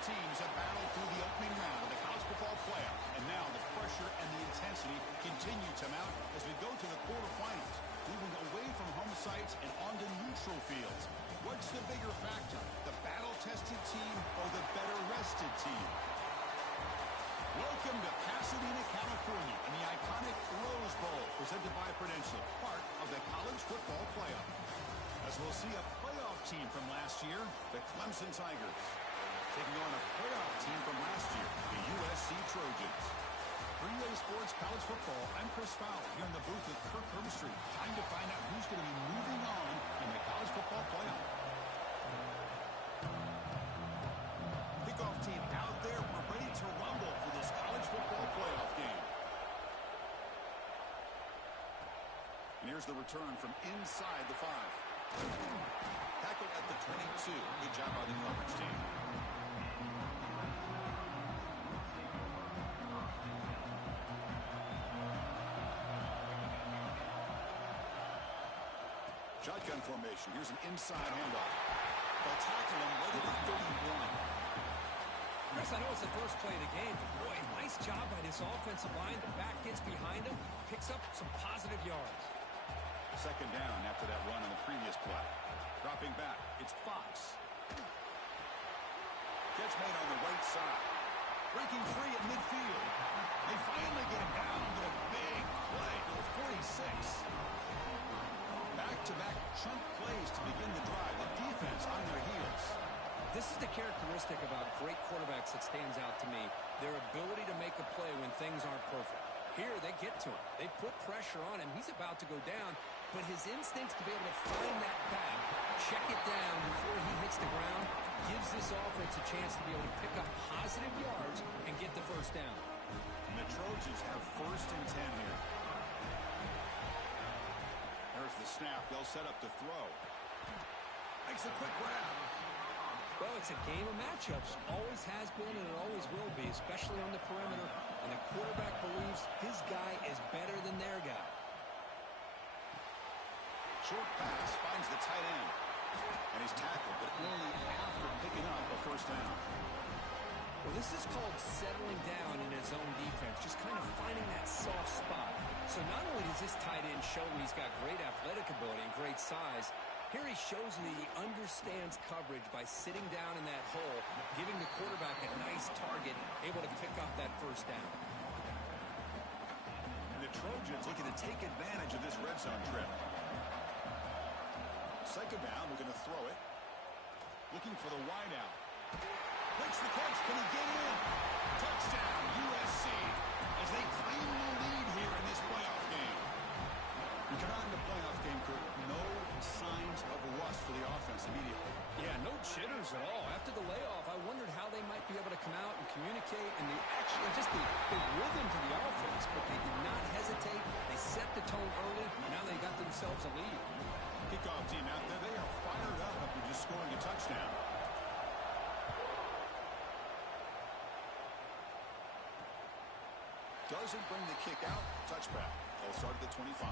teams have battled through the opening round of the college football playoff, and now the pressure and the intensity continue to mount as we go to the quarterfinals, moving away from home sites and onto neutral fields. What's the bigger factor, the battle-tested team or the better-rested team? Welcome to Pasadena, California, in the iconic Rose Bowl, presented by Prudential, part of the college football playoff. As we'll see a playoff team from last year, the Clemson Tigers, taking on a playoff team from last year, the USC Trojans. For EA Sports College Football, I'm Chris Fowler here in the booth with Kirk Herbstreit. Time to find out who's going to be moving on in the college football playoff. Kickoff team out there. We're ready to rumble for this college football playoff game. And here's the return from inside the 5. Tackled at the 22. Good job by the coverage team. Shotgun formation. Here's an inside handoff. They'll tackle him right at the 31. Chris, I know it's the first play of the game, but boy, nice job by this offensive line. The back gets behind him, picks up some positive yards. Second down after that run on the previous play. Dropping back, it's Fox. Catch made on the right side. Breaking free at midfield. They finally get him down to a big play to the 46. Back-to-back chunk plays to begin the drive. The defense on their heels. This is the characteristic about great quarterbacks that stands out to me. Their ability to make a play when things aren't perfect. Here, they get to him. They put pressure on him. He's about to go down, but his instincts to be able to find that back, check it down before he hits the ground, gives this offense a chance to be able to pick up positive yards and get the first down. And the Trojans have first and 10 here. There's the snap. They'll set up to throw. Makes a quick grab. Well, it's a game of matchups. Always has been and it always will be, especially on the perimeter. And the quarterback believes his guy is better than their guy. Short pass finds the tight end. And he's tackled, but only after picking up a first down. Well, this is called settling down in his own defense, just kind of finding that soft spot. So not only does this tight end show he's got great athletic ability and great size, here he shows that he understands coverage by sitting down in that hole, giving the quarterback a nice target, able to pick up that first down. And the Trojans looking to take advantage of this red zone trip. Second down, we're going to throw it. Looking for the wide out. Makes the catch. Can he get in? Touchdown, USC, as they claim the lead here in this playoff game. We come out in the playoff game, Kurt. No signs of rust for the offense immediately. Yeah, no jitters at all. After the layoff, I wondered how they might be able to come out and communicate and just the rhythm to the offense, but they did not hesitate. They set the tone early, and now they got themselves a lead. Kickoff team out there, they are fired up after just scoring a touchdown. Doesn't bring the kick out. Touchback. They'll start at the 25.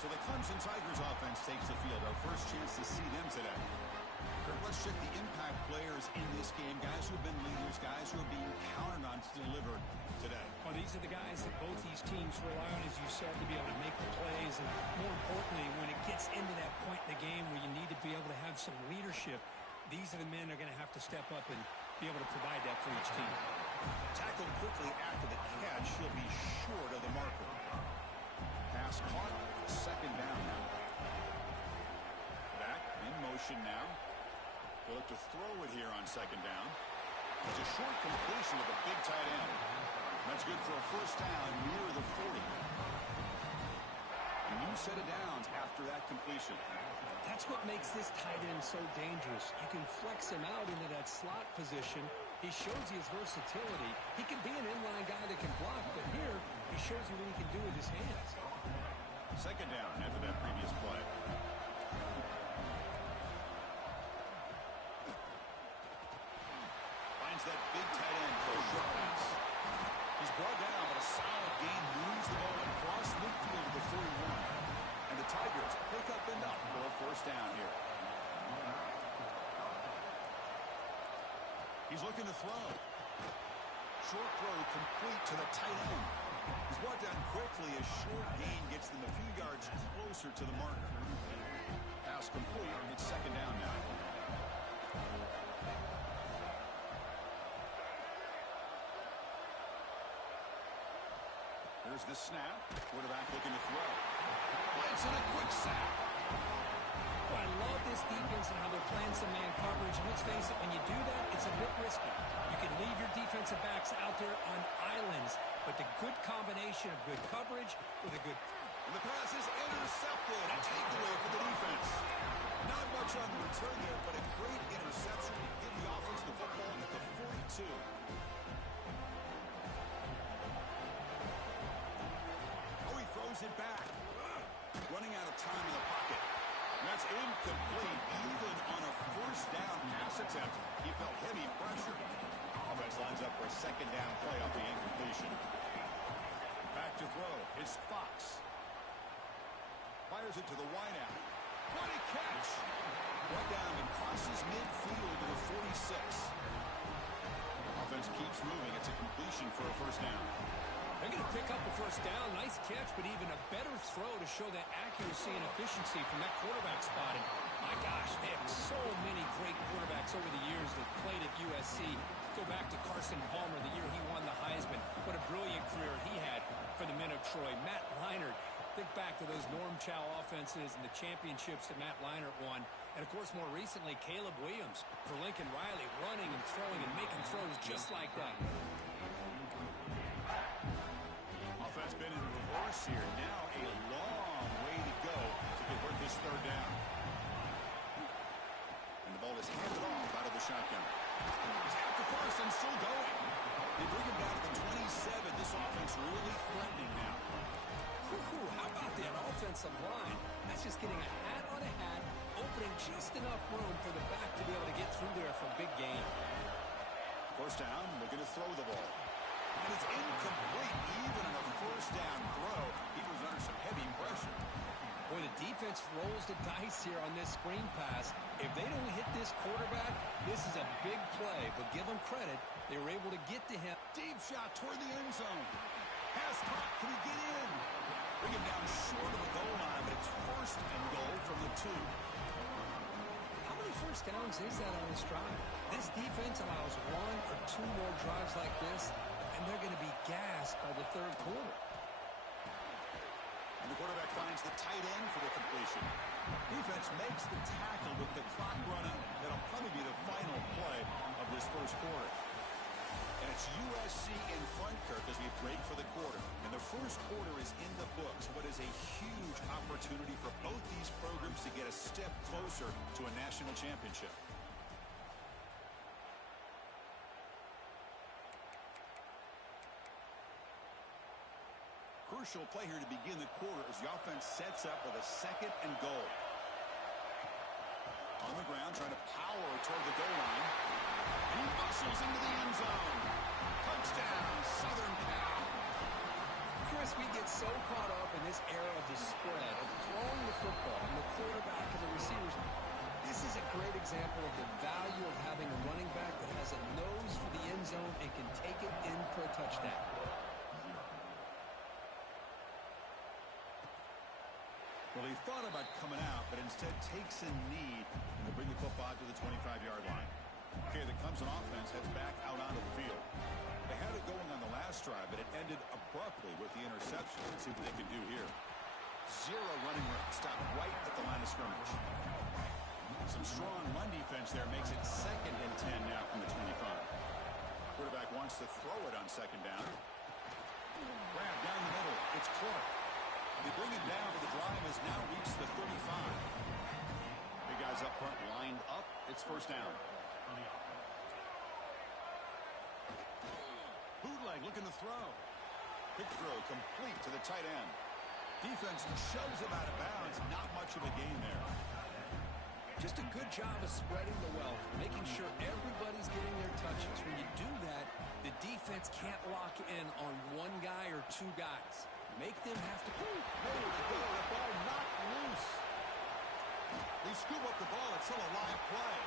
So the Clemson Tigers offense takes the field. Our first chance to see them today. Kurt, let's check the impact players in this game. Guys who have been leaders, guys who are being counted on to deliver today. Well, these are the guys that both these teams rely on, as you said, to be able to make the plays. And more importantly, when it gets into that point in the game where you need to be able to have some leadership, these are the men that are going to have to step up and be able to provide that for each team. Tackled quickly after the catch. He'll be short of the marker. Pass caught. Second down now. Back in motion now. They'll look to throw it here on second down. It's a short completion of a big tight end. That's good for a first down near the 40. A new set of downs after that completion. That's what makes this tight end so dangerous. You can flex him out into that slot position. He shows you his versatility. He can be an inline guy that can block, but here he shows you what he can do with his hands. Second down after that previous play. Finds that big tight end for a short pass. He's brought down, but a solid gain moves the ball across midfield to the 41. And the Tigers pick up enough for a first down here. He's He's looking to throw. Short throw complete to the tight end. He's brought down quickly. A short gain gets them a few yards closer to the marker. Pass complete. It's second down now. Here's the snap. Quarterback looking to throw. Blitz and a quick sack. I love this defense and how they're playing some man coverage. And let's face it, when you do that, it's a bit risky. You can leave your defensive backs out there on islands, but the good combination of good coverage with a good... And the pass is intercepted. A takeaway for the defense. Not much on the return there, but a great interception to give the offense the football at the 42. Oh, he throws it back. Running out of time in the pocket. That's incomplete, even on a first down pass attempt. He felt heavy pressure. Offense lines up for a second down play off the incompletion. Back to throw. It's Fox. Fires it to the wideout. What a catch! Right down and crosses midfield to the 46. Offense keeps moving. It's a completion for a first down. They're going to pick up a first down. Nice catch, but even a better throw to show that accuracy and efficiency from that quarterback spot. And my gosh, they have so many great quarterbacks over the years that played at USC. Go back to Carson Palmer the year he won the Heisman. What a brilliant career he had for the men of Troy. Matt Leinart. Think back to those Norm Chow offenses and the championships that Matt Leinart won. And, of course, more recently, Caleb Williams for Lincoln Riley, running and throwing and making throws just like that. Offense been in reverse here. Now a long way to go to convert this third down. And the ball is handed off out of the shotgun. He's got the first and still going. They bring him down to the 27. This offense really threatening now. How about that offensive line? That's just getting a hat on a hat, opening just enough room for the back to be able to get through there for a big gain. First down, looking to throw the ball. And it's incomplete, even on a first down throw. He was under some heavy pressure. Boy, the defense rolls the dice here on this screen pass. If they don't hit this quarterback, this is a big play. But give them credit, they were able to get to him. Deep shot toward the end zone. Pass caught. Can he get in? Bring him down short of the goal line, but it's first and goal from the 2. How many first downs is that on this drive? This defense allows 1 or 2 more drives like this, and they're going to be gassed by the third quarter. And the quarterback finds the tight end for the completion. Defense makes the tackle with the clock running. That'll probably be the final play of this first quarter. And it's USC in front, Kirk, as we break for the quarter. And the first quarter is in the books. What is a huge opportunity for both these programs to get a step closer to a national championship. Crucial play here to begin the quarter as the offense sets up with a second and goal. On the ground, trying to power toward the goal line. And he muscles into the end zone. Touchdown, Southern Cal. Chris, we get so caught up in this era of the spread, of throwing the football, and the quarterback and the receivers. This is a great example of the value of having a running back that has a nose for the end zone and can take it in for a touchdown. Well, he thought about coming out, but instead takes a knee to bring the football to the 25-yard line. Okay, the Clemson offense heads back out onto the field. They had it going on the last drive, but it ended abruptly with the interception. Let's see what they can do here. 0 running room. Stop right at the line of scrimmage. Some strong run defense there makes it second and 10 now from the 25. Quarterback wants to throw it on second down. Grab down the middle. It's Clark. They bring it down, but the drive has now reached the 35. Big guys up front lined up. It's first down. Bootleg looking to throw. Quick throw complete to the tight end. Defense shoves him out of bounds. Not much of a gain there. Just a good job of spreading the wealth, making sure everybody's getting their touches. When you do that, the defense can't lock in on 1 guy or 2 guys. Make them have to... Nowhere to go. The ball knocked loose. They scoop up the ball. It's still a live play.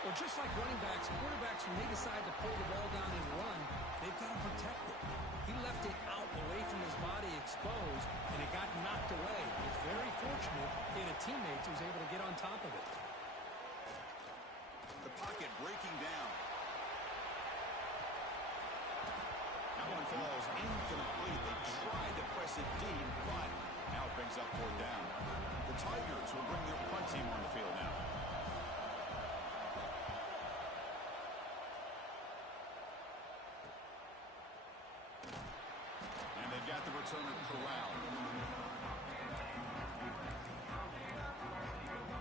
Well, just like running backs, quarterbacks, when they decide to pull the ball down and run, they've got to protect it. He left it out away from his body exposed, and it got knocked away. It's very fortunate he had a teammate who was able to get on top of it. The pocket breaking down. That one falls incomplete. They tried to press it deep, but now it brings up fourth down. The Tigers will bring their punt team on the field now. And they've got the returner corralled.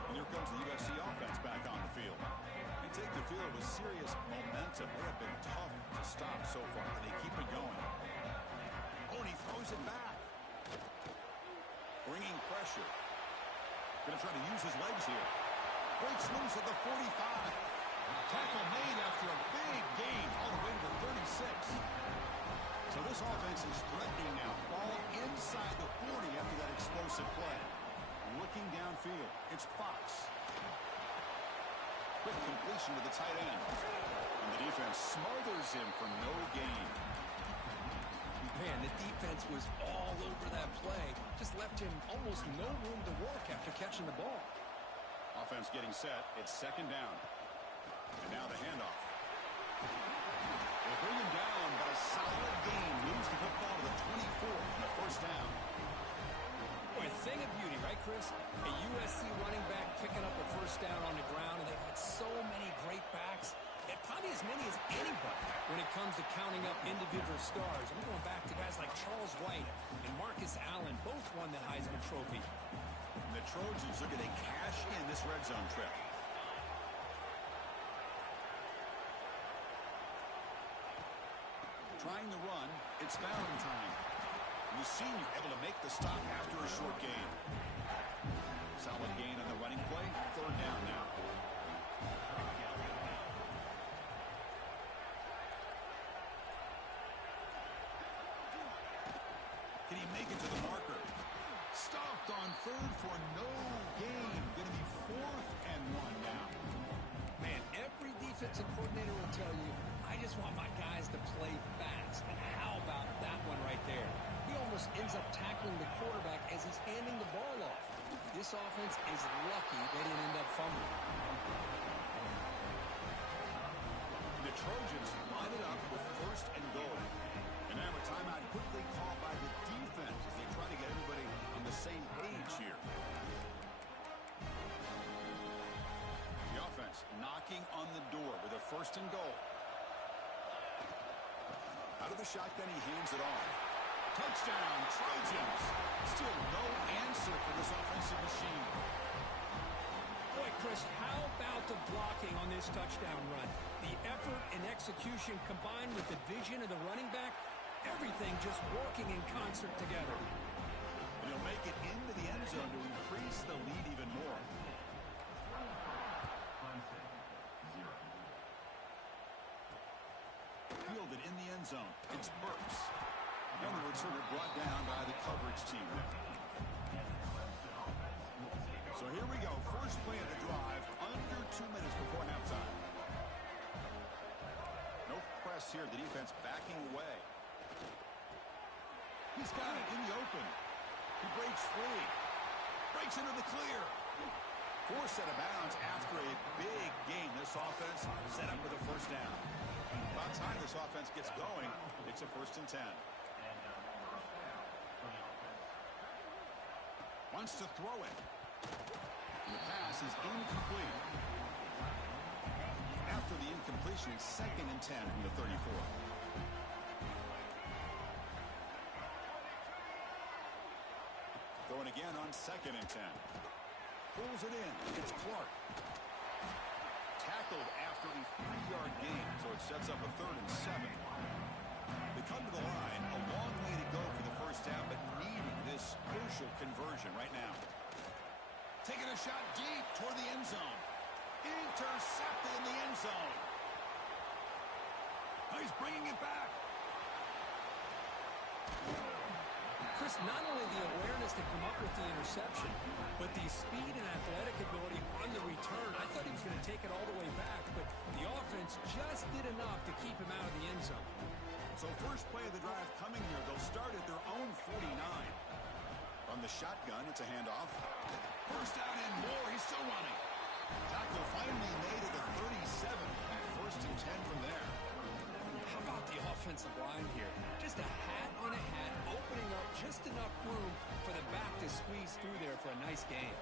And here comes the USC offense back on the field. They take the field with serious momentum. They have been tough to stop so far, and they keep it going. Oh, and he throws it back. Bringing pressure. Going to try to use his legs here. Breaks loose at the 45. Tackle made after a big gain all the way to the 36. So this offense is threatening now. Ball inside the 40 after that explosive play. Looking downfield. It's Fox. Quick completion to the tight end. And the defense smothers him for no gain. Man, the defense was all over that play. Just left him almost no room to work after catching the ball. Offense getting set. It's second down. And now the handoff. They bring him down, but a solid gain. Moves the football to the 24 and a first down. Boy, a thing of beauty, right, Chris? A USC running back picking up a first down on the ground, and they've had so many great backs. And probably as many as anybody when it comes to counting up individual stars. I'm going back to guys like Charles White and Marcus Allen. Both won the Heisman Trophy. And the Trojans looking to cash in this red zone trip. Trying the run. It's Valentine. The senior able to make the stop after a short gain. Solid gain on the running play. Third down now. Can he make it to the marker? Stopped on third for no gain. Going to be 4th and 1 now. Man, every defensive coordinator will tell you, I just want my guys to play fast. And how about that one right there? He almost ends up tackling the quarterback as he's handing the ball off. This offense is lucky they didn't end up fumbling. The Trojans line it up with first and goal. And now a timeout quickly called by the defense as they try to get everybody on the same page here. The offense knocking on the door with a first and goal. Out of the shotgun, he hands it off. Touchdown, Trojans. Still no answer for this offensive machine. Boy, Chris, how about the blocking on this touchdown run? The effort and execution combined with the vision of the running back, everything just working in concert together. And he'll make it into the end zone to increase the lead even more. Fielded in the end zone. It's Burks. And the returner brought down by the coverage team there. So here we go. First play of the drive. Under 2 minutes before halftime. No press here. The defense backing away. He's got it in the open. He breaks free. Breaks into the clear. Forced out of bounds after a big gain. This offense set up with a first down. About time this offense gets going. It's a 1st and 10. Wants to throw it. And the pass is incomplete. After the incompletion, it's 2nd and 10 from the 34. Throwing again on 2nd and 10. Pulls it in. It's Clark. Tackled after a 3-yard gain, so it sets up a 3rd and 7. They come to the line. A long way to go for the first half, but needing this crucial conversion right now. Taking a shot deep toward the end zone. Intercepted in the end zone. Oh, he's bringing it back. Chris, not only the awareness to come up with the interception, but the speed and athletic ability on the return. I thought he was going to take it all the way back, but defense just did enough to keep him out of the end zone. So first play of the drive coming here. They'll start at their own 49. On the shotgun, it's a handoff. First down and more. He's still running. Tackle finally made at the 37. First and 10 from there. How about the offensive line here? Just a hat on a hat, opening up just enough room for the back to squeeze through there for a nice gain.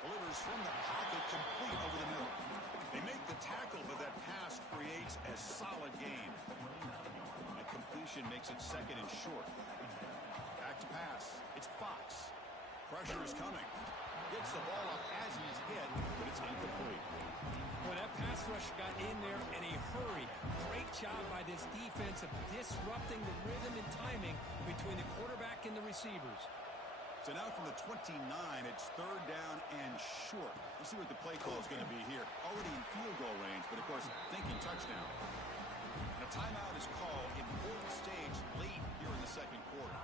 Delivers from the pocket, complete over the middle. They make the tackle, but that pass creates a solid gain. That completion makes it second and short. Back to pass. It's Fox. Pressure is coming. Gets the ball up as he's hit, but it's incomplete. Well, that pass rush got in there in a hurry. Great job by this defense of disrupting the rhythm and timing between the quarterback and the receivers. So now from the 29, it's third down and short. Let's see what the play call is going to be here. Already in field goal range, but of course, thinking touchdown. And a timeout is called. Important stage late here in the second quarter.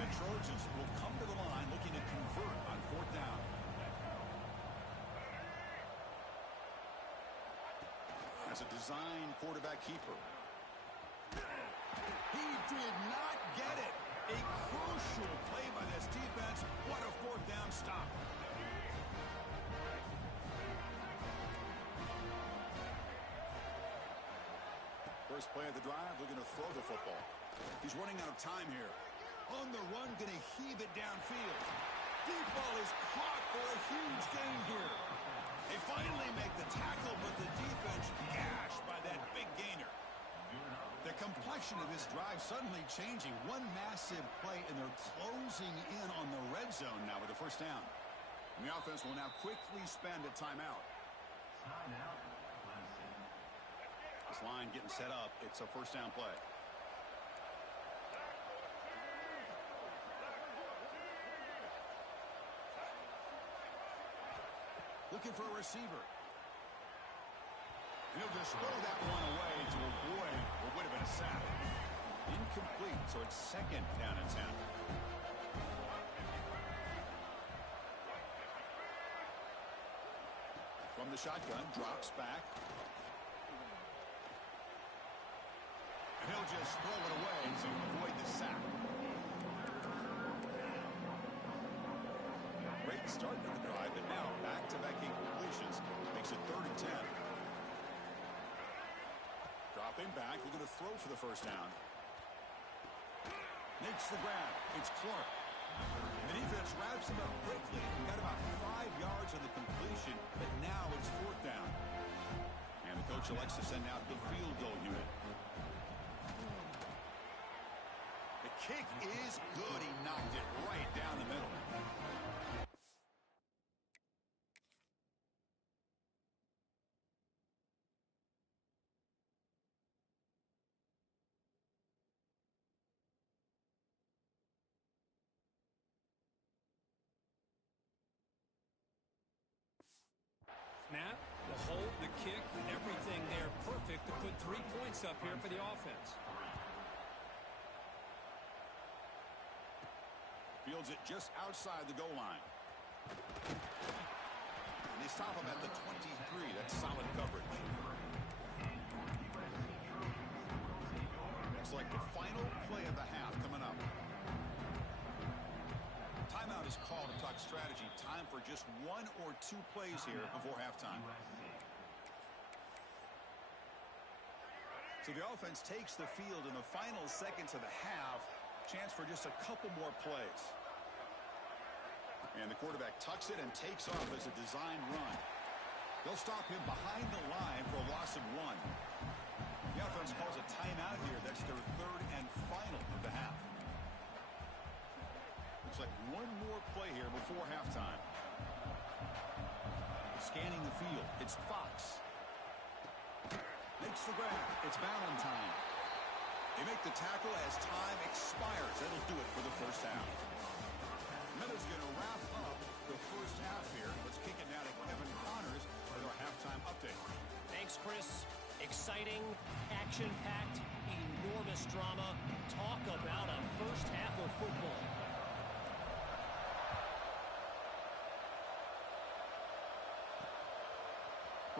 The Trojans will come to the line looking to convert on fourth down. As a design quarterback keeper. He did not get it. A crucial play by this defense. What a fourth down stop. First play of the drive, looking to throw the football. He's running out of time here. On the run, going to heave it downfield. Deep ball is caught for a huge gain here. They finally make the tackle, but the defense gashed by that big gainer. The complexion of this drive suddenly changing. One massive play, and they're closing in on the red zone now with the first down. And the offense will now quickly spend a timeout. This line getting set up. It's a first down play. Looking for a receiver. And he'll just throw that one away to avoid what would have been a sack. Incomplete, so it's second down and 10. From the shotgun, drops back. And he'll just throw it away to avoid the sack. Great start to the drive, but now back-to-back incompletions makes it third and 10. Dropping back, looking to throw for the first down. Makes the grab. It's Clark. The defense wraps him up quickly. Got about 5 yards on the completion, but now it's fourth down. And the coach elects to send out the field goal unit. The kick is good. He knocked it right down the middle. Snap, the hold, the kick, everything there perfect to put 3 points up here for the offense. Fields it just outside the goal line. And they stop him at the 23. That's solid coverage. It's like the final play of the half coming up. Timeout is called to talk strategy. Time for just 1 or 2 plays here before halftime. So the offense takes the field in the final seconds of the half. Chance for just a couple more plays. And the quarterback tucks it and takes off as a design run. They'll stop him behind the line for a loss of 1. The offense calls a timeout here. That's their third and final of the half. Looks like 1 more play here before halftime. Scanning the field. It's Fox. Makes the grab. It's Valentine. They make the tackle as time expires. That'll do it for the first half. Miller's going to wrap up the first half here. Let's kick it now to Kevin Connors with our halftime update. Thanks, Chris. Exciting, action-packed, enormous drama. Talk about a first half of football.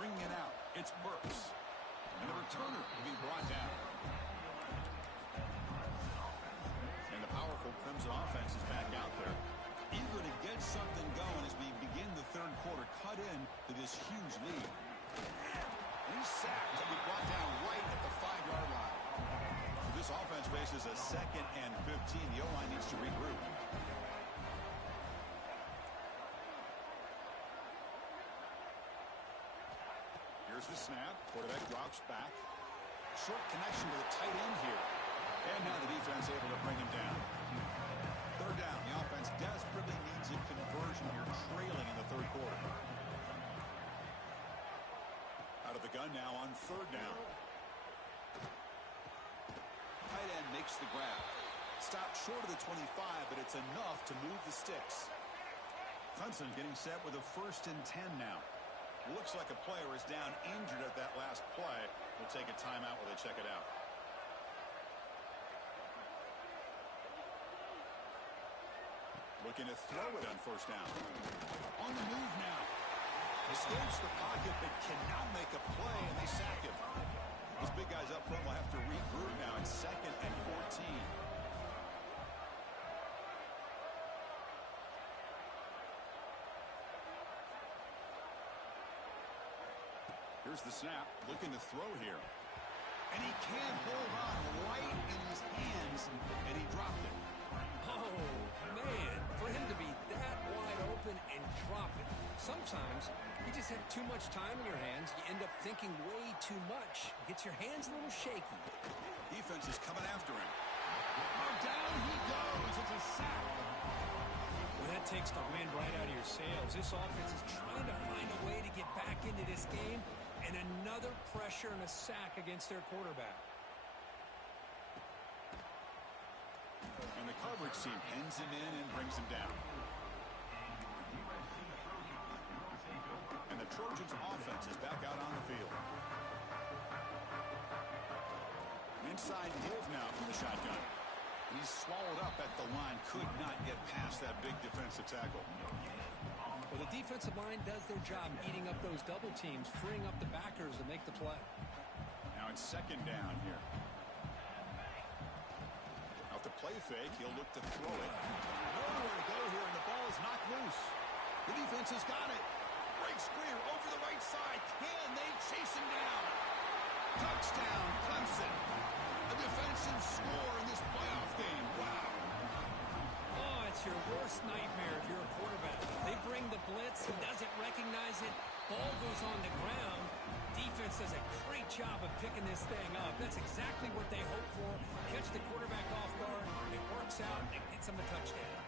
Bringing it out, it's Burks. And the returner will be brought down. And the powerful Clemson offense is back out there, eager to get something going as we begin the third quarter, cut in to this huge lead. And he's sacked and be brought down right at the 5-yard line. This offense faces a 2nd and 15. The O-line needs to regroup. Here's the snap. Quarterback drops back. Short connection to the tight end here. And now the defense able to bring him down. Third down. The offense desperately needs a conversion here, trailing in the third quarter. Out of the gun now on third down. Tight end makes the grab. Stopped short of the 25, but it's enough to move the sticks. Clemson getting set with a 1st and 10 now. Looks like a player is down injured at that last play. We'll take a timeout while they check it out. Looking to throw it on 1st down. On the move now. Escapes the pocket but cannot make a play, and they sack him. Those big guys up front will have to regroup now. It's 2nd and 14. Here's the snap, looking to throw here. And he can't hold on right in his hands, and he dropped it. Oh, man, for him to be that wide open and drop it. Sometimes you just have too much time in your hands. You end up thinking way too much. Gets your hands a little shaky. Defense is coming after him. Oh, down he goes. It's a sack. Well, that takes the wind right out of your sails. This offense is trying to find a way to get back into this game, and another pressure and a sack against their quarterback. And the coverage team pins him in and brings him down. And the Trojans' offense is back out on the field. An inside give now from the shotgun. And he's swallowed up at the line. Could not get past that big defensive tackle. Well, the defensive line does their job eating up those double teams, freeing up the backers to make the play. Now it's 2nd down here. Off the play fake, he'll look to throw it. Nowhere to go here, and the ball is knocked loose. The defense has got it. Breaks clear over the right side. Can they chase him down? Touchdown, Clemson. A defensive score in this playoff game. Wow. Oh, it's your worst nightmare if you're a quarterback. They bring the blitz. He doesn't recognize it. Ball goes on the ground. Defense does a great job of picking this thing up. That's exactly what they hope for. Catch the quarterback off guard. It works out. It gets them a touchdown.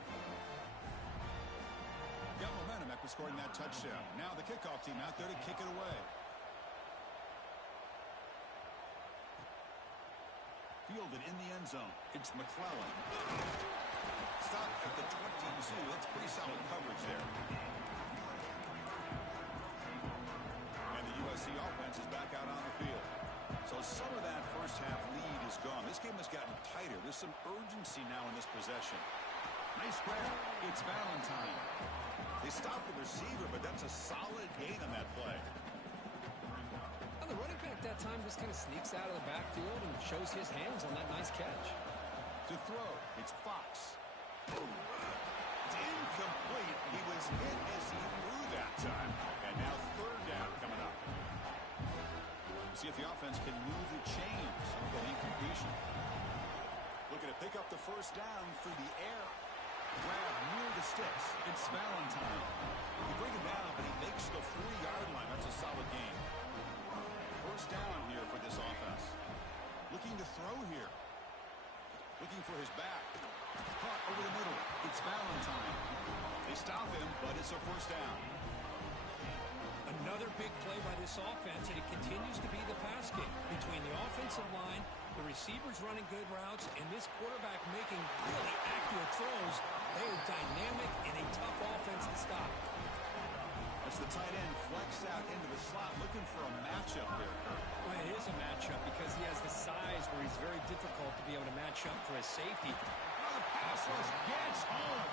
Got momentum after scoring that touchdown. Now the kickoff team out there to kick it away. Fielded in the end zone. It's McClellan. Stopped at the 22. That's pretty solid coverage there. And the USC offense is back out on the field. So some of that first half lead is gone. This game has gotten tighter. There's some urgency now in this possession. Nice grab. It's Valentine. They stopped the receiver, but that's a solid gain on that play. Well, the running back that time just kind of sneaks out of the backfield and shows his hands on that nice catch. To throw, it's Fox. It's incomplete. He was hit as he threw that time. And now 3rd down coming up. See if the offense can move the chains of that incompletion. Looking to pick up the 1st down through the air. Grab near the sticks. It's Valentine. They bring him down, but he makes the 40-yard line. That's a solid gain. 1st down here for this offense. Looking to throw here. Looking for his back. Caught over the middle. It's Valentine. They stop him, but it's a 1st down. Another big play by this offense, and it continues to be the pass game between the offensive line, the receivers running good routes, and this quarterback making really accurate throws. They are dynamic and a tough offense to stop. As the tight end flexed out into the slot, looking for a matchup there. Well, it is a matchup because he has the size where he's very difficult to be able to match up for his safety. Oh, the pass rush gets home.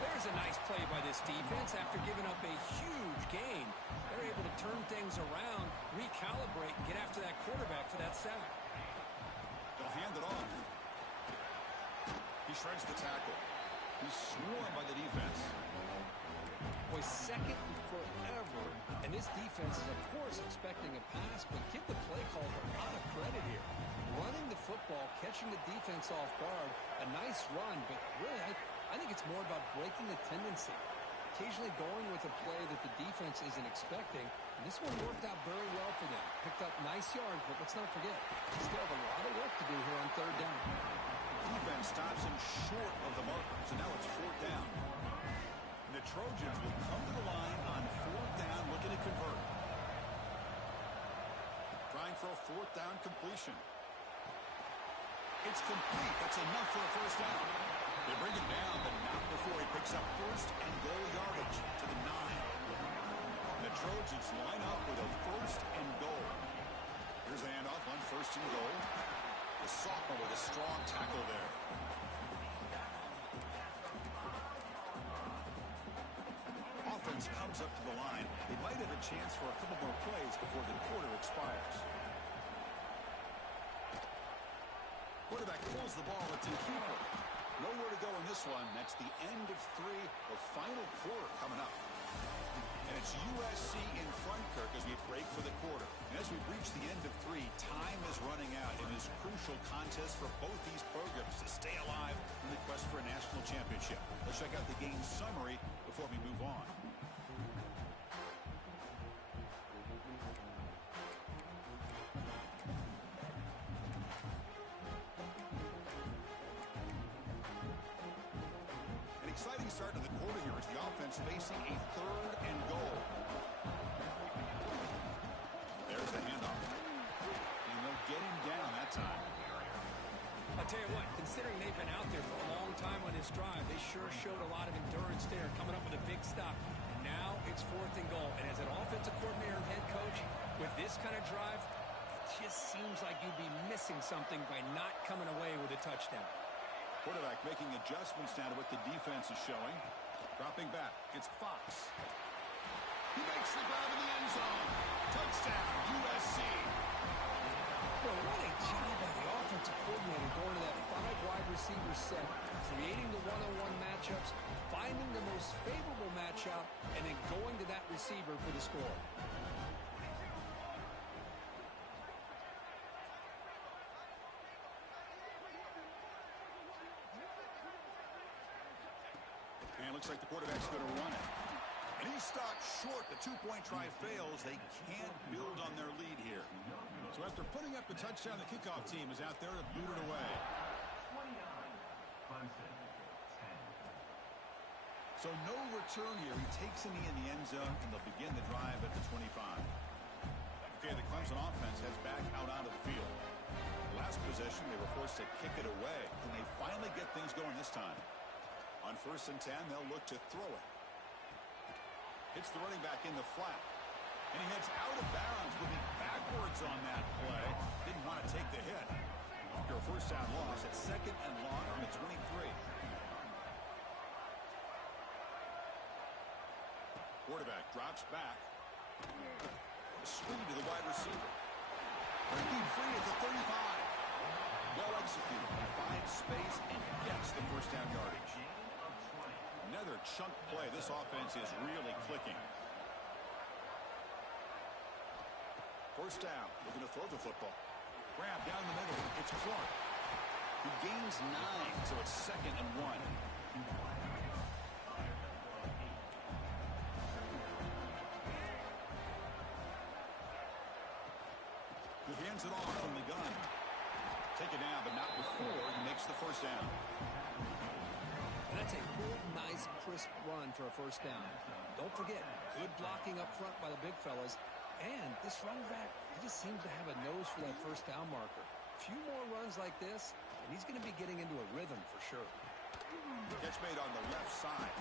There's Here's a nice play by this defense after giving up a huge gain. They're able to turn things around, recalibrate, and get after that quarterback for that sack. They'll hand it off. He shreds the tackle. He's swarmed by the defense. Boy, second forever. And this defense is, of course, expecting a pass, but give the play call a lot of credit here. Running the football, catching the defense off guard, a nice run, but really, I think it's more about breaking the tendency. Occasionally going with a play that the defense isn't expecting, and this one worked out very well for them. Picked up nice yards, but let's not forget, they still have a lot of work to do here on third down. Defense stops him short of the marker, so now it's fourth down. And the Trojans will come to the line on fourth down, looking to convert. Trying for a fourth down completion. It's complete. That's enough for a first down. They bring it down, but not before he picks up first and goal yardage to the 9. And the Trojans line up with a first and goal. Here's the handoff on first and goal. The sophomore with a strong tackle there. Offense comes up to the line. They might have a chance for a couple more plays before the quarter expires. Quarterback pulls the ball. It's incomplete. Nowhere to go in this one. That's the end of 3, the final quarter coming up. And it's USC in front, Kirk, as we break for the quarter. And as we reach the end of 3, time is running out in this crucial contest for both these programs to stay alive in the quest for a national championship. Let's check out the game summary before we move on. Exciting start to the quarter here as the offense facing a third and goal. There's the handoff. And they'll get him down that time. I'll tell you what, considering they've been out there for a long time on this drive, they sure showed a lot of endurance there, coming up with a big stop. And now it's fourth and goal. And as an offensive coordinator and head coach, with this kind of drive, it just seems like you'd be missing something by not coming away with a touchdown. Quarterback making adjustments now to what the defense is showing. Dropping back. It's Fox. He makes the grab in the end zone. Touchdown, USC. Well, what a job by the offensive coordinator going to that 5 wide receiver set, creating the one-on-one matchups, finding the most favorable matchup, and then going to that receiver for the score. And looks like the quarterback's going to run it. And he's stopped short. The 2-point try fails. They can't build on their lead here. So after putting up the touchdown, the kickoff team is out there to boot it away. So no return here. He takes a knee in the end zone, and they'll begin the drive at the 25. Okay, the Clemson offense heads back out onto the field. Last possession, they were forced to kick it away. Can they finally get things going this time? On first and 10, they'll look to throw it. Hits the running back in the flat. And he heads out of bounds, moving backwards on that play. Didn't want to take the hit. After a first down loss, at second and long from the 23. Quarterback drops back. Screen to the wide receiver. Breaking free at the 35. Well executed. Finds space and gets the first down yardage. Another chunk play. This offense is really clicking. First down. Looking to throw the football. Grab down the middle. It's Clark. He gains 9, so it's second and 1. He hands it off from the gun. Take it down, but not before he makes the first down. And that's a good, nice, crisp run for a first down. Don't forget, good blocking up front by the big fellas. And this running back, he just seems to have a nose for that first down marker. A few more runs like this, and he's going to be getting into a rhythm for sure. Catch made on the left side.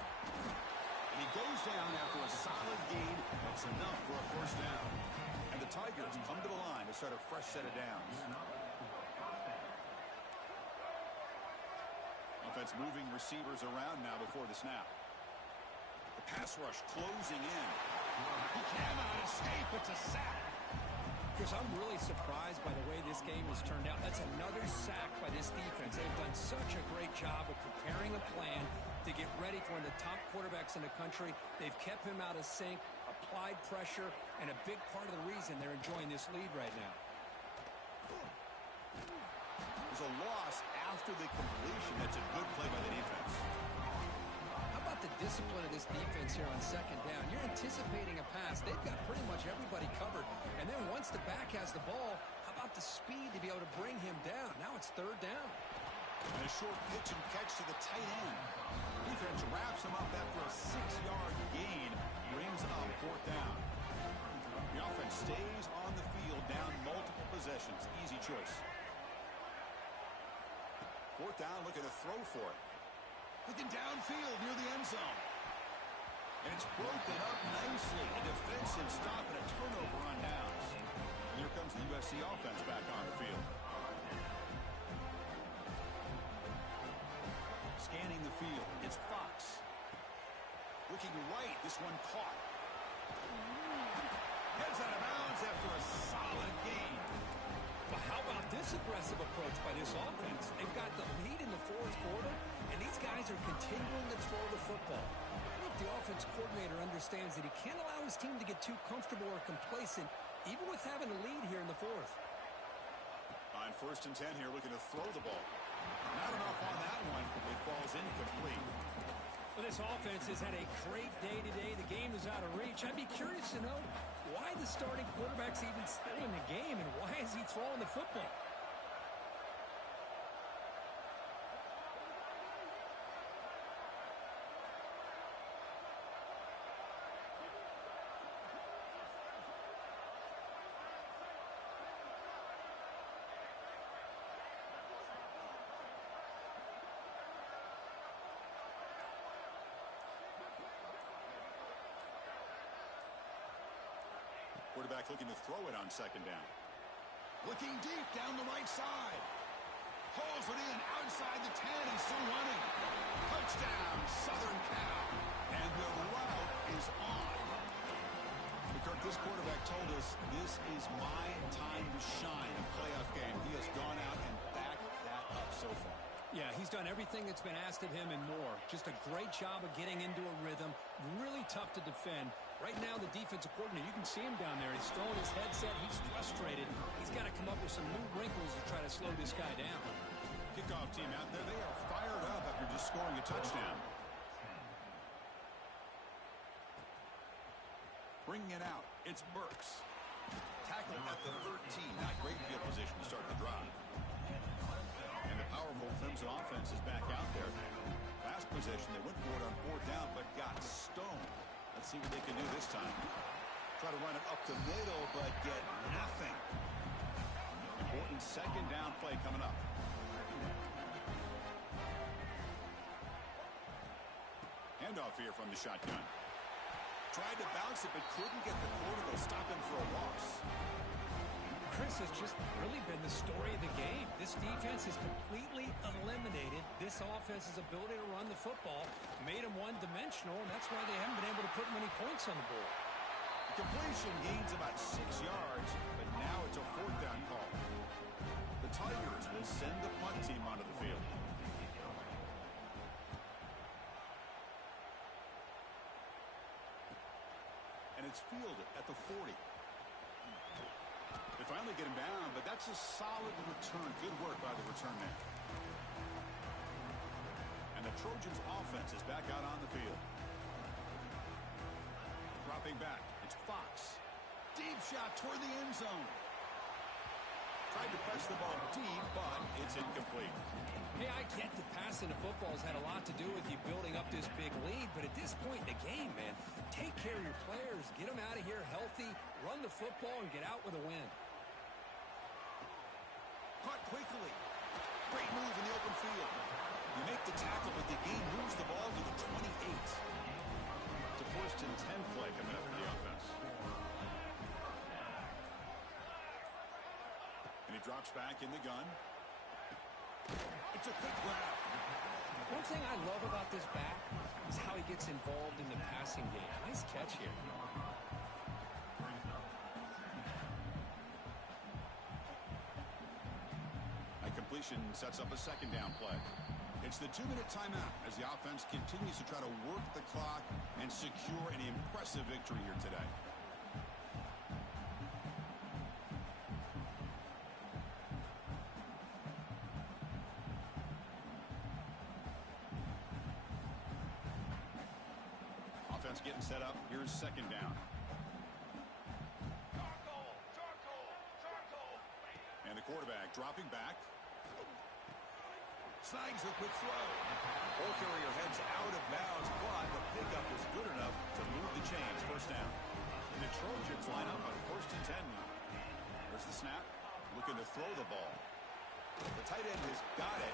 And he goes down after a solid gain. That's enough for a first down. And the Tigers come to the line to start a fresh set of downs. Offense moving receivers around now before the snap. Pass rush closing in. He cannot escape. It's a sack. Chris, I'm really surprised by the way this game has turned out. That's another sack by this defense. They've done such a great job of preparing a plan to get ready for one of the top quarterbacks in the country. They've kept him out of sync, applied pressure, and a big part of the reason they're enjoying this lead right now. There's a loss after the completion. That's a good play by the defense. How about the discipline of this defense here on second down? You're anticipating a pass. They've got pretty much everybody covered. And then once the back has the ball, how about the speed to be able to bring him down? Now it's third down. And a short pitch and catch to the tight end. Defense wraps him up after a 6-yard gain. Brings up fourth down. The offense stays on the field down multiple possessions. Easy choice. Fourth down, looking to throw for it. Looking downfield near the end zone. And it's broken up nicely. A defensive stop and a turnover on downs. And here comes the USC offense back on the field. Scanning the field. It's Fox. Looking right. This one caught. Heads out of bounds after a solid gain. But how about this aggressive approach by this offense? They've got the lead in the fourth quarter, and these guys are continuing to throw the football. I think the offense coordinator understands that he can't allow his team to get too comfortable or complacent, even with having a lead here in the fourth. On 1st and 10 here, looking to throw the ball. Not enough on that one. It falls incomplete. Well, this offense has had a great day today. The game is out of reach. I'd be curious to know why the starting quarterback's even still in the game and why is he throwing the football? Quarterback looking to throw it on second down. Looking deep down the right side. Pulls it in outside the 10 and still running. Touchdown, Southern Cal. And the route is on. Kirk, this quarterback told us this is my time to shine in a playoff game. He has gone out and backed that up so far. Yeah, he's done everything that's been asked of him and more. Just a great job of getting into a rhythm. Really tough to defend. Right now, the defensive coordinator, you can see him down there. He's throwing his headset. He's frustrated. He's got to come up with some new wrinkles to try to slow this guy down. Kickoff team out there, they are fired up after just scoring a touchdown. Bringing it out, it's Burks. Tackled at the 13. Not great field position to start the drive. And the powerful Clemson offense is back out there. Last possession, they went for it on fourth down, but got stoned. Let's see what they can do this time. Try to run it up the middle, but get nothing. Important second down play coming up. Handoff here from the shotgun. Tried to bounce it, but couldn't get the quarter to stop him for a loss. Chris has just really been the story of the game. This defense has completely eliminated this offense's ability to run the football, made them one-dimensional, and that's why they haven't been able to put many points on the board. Completion gains about 6 yards, but now it's a fourth down call. The Tigers will send the punt team onto the field. And it's fielded at the 40. They finally get him down, but that's a solid return. Good work by the return man. And the Trojans' offense is back out on the field. Dropping back, it's Fox. Deep shot toward the end zone. Tried to press the ball deep, but it's incomplete. Hey, I get that passing the football has had a lot to do with you building up this big lead, but at this point in the game, man, take care of your players, get them out of here healthy, run the football, and get out with a win. Caught quickly. Great move in the open field. You make the tackle, but the game moves the ball to the 28. It's a 1st and 10 play coming up for the offense. And he drops back in the gun. It's a quick grab. One thing I love about this back is is how he gets involved in the passing game. Nice catch here. A completion sets up a second down play. It's the 2-minute timeout as the offense continues to try to work the clock and secure an impressive victory here today. Offense getting set up. Here's second down. And the quarterback dropping back. Snags a quick throw. Ball carrier heads out of bounds, but the pickup is good enough to move the chains. First down. And the Trojans line up on 1st and 10 now. There's the snap. Looking to throw the ball. The tight end has got it.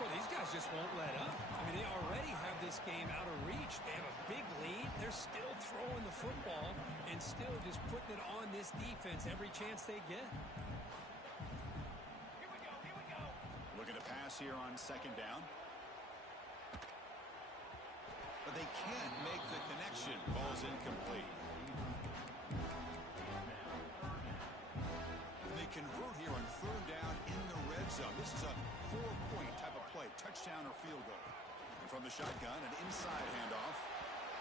Well, these guys just won't let up. I mean, they already have this game out of reach. They have a big lead. They're still throwing the football and still just putting it on this defense every chance they get. Looking to pass here on second down. But they can't make the connection. Ball's incomplete. And they convert here on 3rd down in the red zone. This is a 4-point type of play, touchdown or field goal. And from the shotgun, an inside handoff.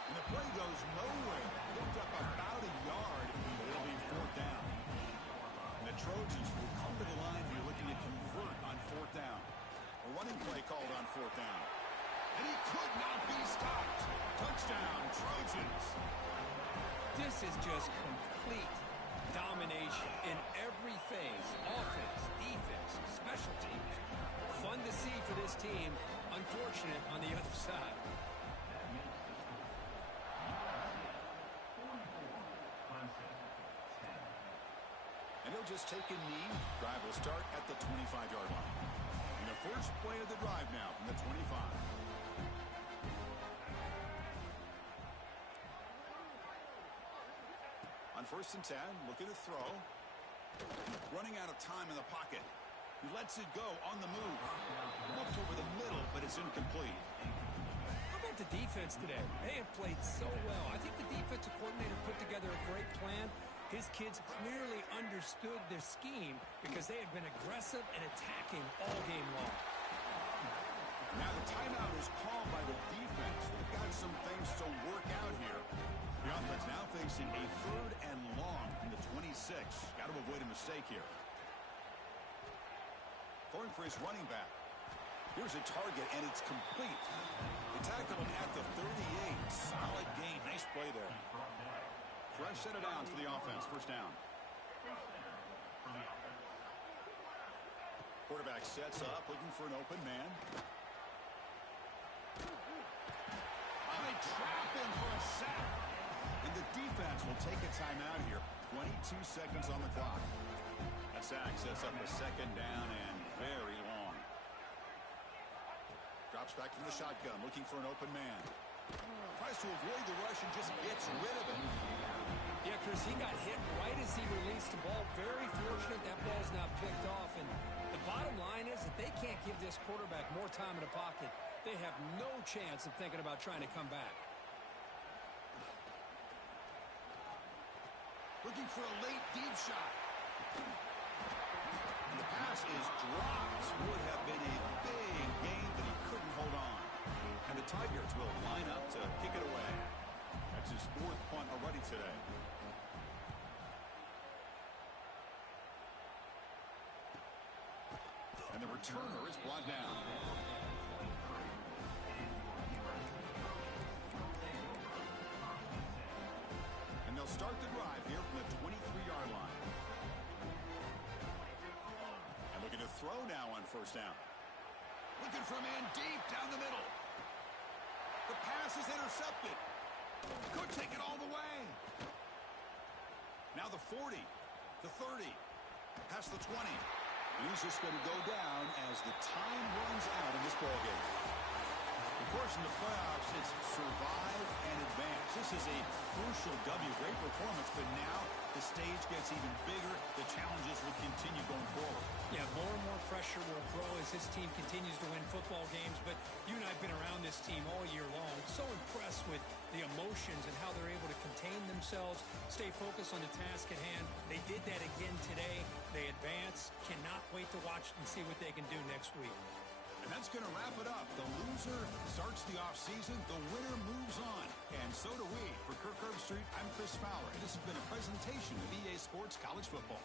And the play goes nowhere. Picked up about a yard, but it'll be 4th down. And the Trojans will come to the line here looking to convert on 4th down. A running play called on 4th down. And he could not be stopped. Touchdown, Trojans. This is just complete domination in every phase. Offense, defense, special teams. Fun to see for this team. Unfortunate on the other side. And he'll just take a knee. Drive will start at the 25-yard line. And the first play of the drive now from the 25. On 1st and 10, looking to throw. Running out of time in the pocket. He lets it go on the move. Looked over the middle, but it's incomplete. How about the defense today? They have played so well. I think the defensive coordinator put together a great plan. His kids clearly understood their scheme because they have been aggressive and attacking all game long. Now the timeout is called by the defense. They've got some things to work out here. The offense now facing a 3rd and long from the 26. Got to avoid a mistake here. Throwing for his running back. Here's a target, and it's complete. They tackle him at the 38. Solid gain. Nice play there. Fresh set of downs for the offense. First down. Quarterback sets up, looking for an open man. Oh, they trap him for a sack. And the defense will take a timeout here. 22 seconds on the clock. That sack sets up a second down and very long. Drops back from the shotgun, looking for an open man. Tries to avoid the rush and just gets rid of it. Yeah, Chris, he got hit right as he released the ball. Very fortunate that ball's not picked off. And the bottom line is that they can't give this quarterback more time in the pocket. They have no chance of thinking about trying to come back. Looking for a late deep shot. And the pass is dropped. Would have been a big gain, but he couldn't hold on. And the Tigers will line up to kick it away. That's his 4th punt already today. And the returner is brought down. And they'll start the drive here from the 23-yard line. And looking to throw now on 1st down. Looking for a man deep down the middle. The pass is intercepted. Could take it all the way. Now the 40, the 30, past the 20. And he's just going to go down as the time runs out in this ballgame. The course, in the playoffs, it's survive and advance. This is a crucial W. Great performance, but now the stage gets even bigger. The challenges will continue going forward. Yeah, more and more pressure will grow as this team continues to win football games. But you and I have been around this team all year long. So impressed with the emotions and how they're able to contain themselves, stay focused on the task at hand. They did that again today. They advance. Cannot wait to watch and see what they can do next week. And that's going to wrap it up. The loser starts the offseason. The winner moves on. And so do we. For Kirk Herbstreit, I'm Chris Fowler. And this has been a presentation of EA Sports College Football.